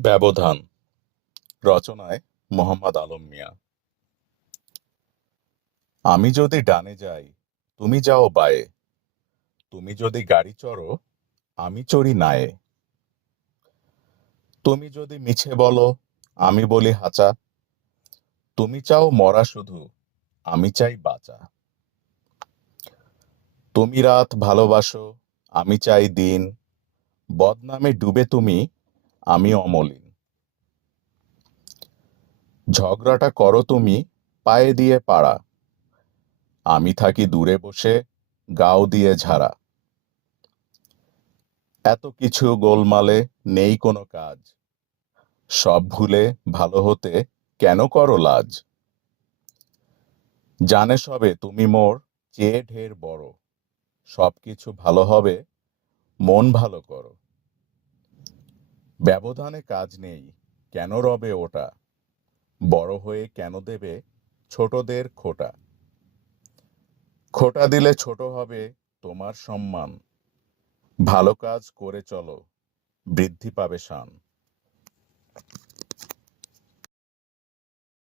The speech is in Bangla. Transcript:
ব্যবধান। রচনায় মোহাম্মদ আলম মিয়া। আমি যদি ডানে যাই, তুমি যাও বায়ে। তুমি যদি গাড়ি চড়ো, আমি চড়ি নায়ে। তুমি যদি মিছে বলো, আমি বলি হাঁচা। তুমি চাও মরা শুধু, আমি চাই বাঁচা। তুমি রাত ভালোবাসো, আমি চাই দিন। বদনামে ডুবে তুমি আমি অমলিন। ঝগড়াটা করো তুমি, পায়ে দিয়ে পাড়া। আমি থাকি দূরে বসে, গাও দিয়ে ঝাড়া। এত কিছু গোলমালে নেই কোনো কাজ। সব ভুলে ভালো হতে কেন করো লাজ? জানে সবে তুমি মোর চেয়ে ঢের বড়। সবকিছু ভালো হবে, মন ভালো করো। ব্যবধানে কাজ নেই। কেন রবে ওটা? বড় হয়ে কেন দেবে ছোটদের খোটা? খোটা দিলে ছোট হবে তোমার সম্মান। ভালো কাজ করে চলো, বৃদ্ধি পাবে শান।